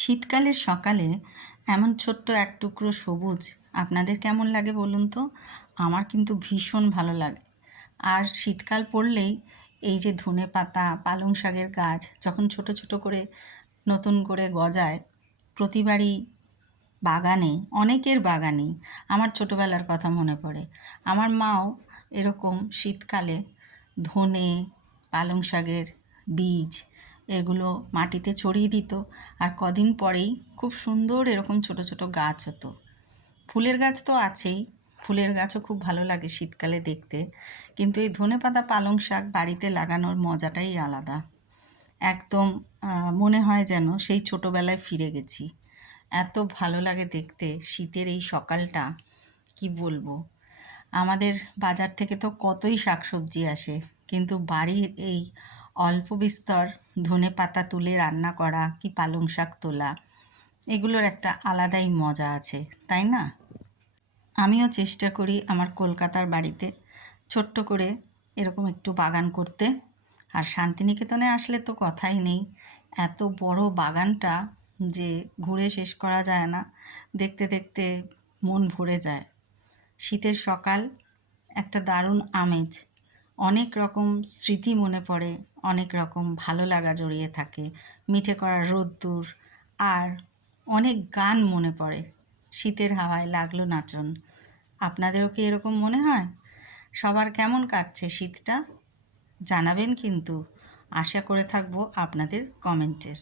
শীতকালের সকালে এমন ছোট্ট এক টুকরো সবুজ আপনাদের কেমন লাগে বলুন তো? আমার কিন্তু ভীষণ ভালো লাগে। আর শীতকাল পড়লেই এই যে ধনেপাতা, পালং শাকের গাছ যখন ছোট ছোট করে নতুন করে গজায়, প্রতিবারই বাগানে, অনেকের বাগানেই আমার ছোটোবেলার কথা মনে পড়ে। আমার মাও এরকম শীতকালে ধনে, পালং শাকের বীজ এগুলো মাটিতে ছড়িয়ে দিত, আর কদিন পরেই খুব সুন্দর এরকম ছোট ছোট গাছ হতো। ফুলের গাছ তো আছেই, ফুলের গাছও খুব ভালো লাগে শীতকালে দেখতে, কিন্তু এই ধনেপাতা পালং শাক বাড়িতে লাগানোর মজাটাই আলাদা। একদম মনে হয় যেন সেই ছোটোবেলায় ফিরে গেছি। এত ভালো লাগে দেখতে শীতের এই সকালটা, কি বলবো। আমাদের বাজার থেকে তো কতই শাকসবজি আসে, কিন্তু বাড়ির এই অল্প বিস্তর ধনেপাতা তুলে রান্না করা কি পালং শাক তোলা, এগুলোর একটা আলাদাই মজা আছে, তাই না? আমিও চেষ্টা করি আমার কলকাতার বাড়িতে ছোট্ট করে এরকম একটু বাগান করতে। আর শান্তিনিকেতনে আসলে তো কথাই নেই, এত বড় বাগানটা যে ঘুরে শেষ করা যায় না, দেখতে দেখতে মন ভরে যায়। শীতের সকাল, একটা দারুণ আমেজ, অনেক রকম স্মৃতি মনে পড়ে, অনেক রকম ভালো লাগা জড়িয়ে থাকে, মিঠে করা রোদ্দুর, আর অনেক গান মনে পড়ে। শীতের হাওয়ায় লাগলো নাচন। আপনাদেরও কি এরকম মনে হয়? সবার কেমন কাটছে শীতটা জানাবেন কিন্তু। আশা করে থাকবো আপনাদের কমেন্টের।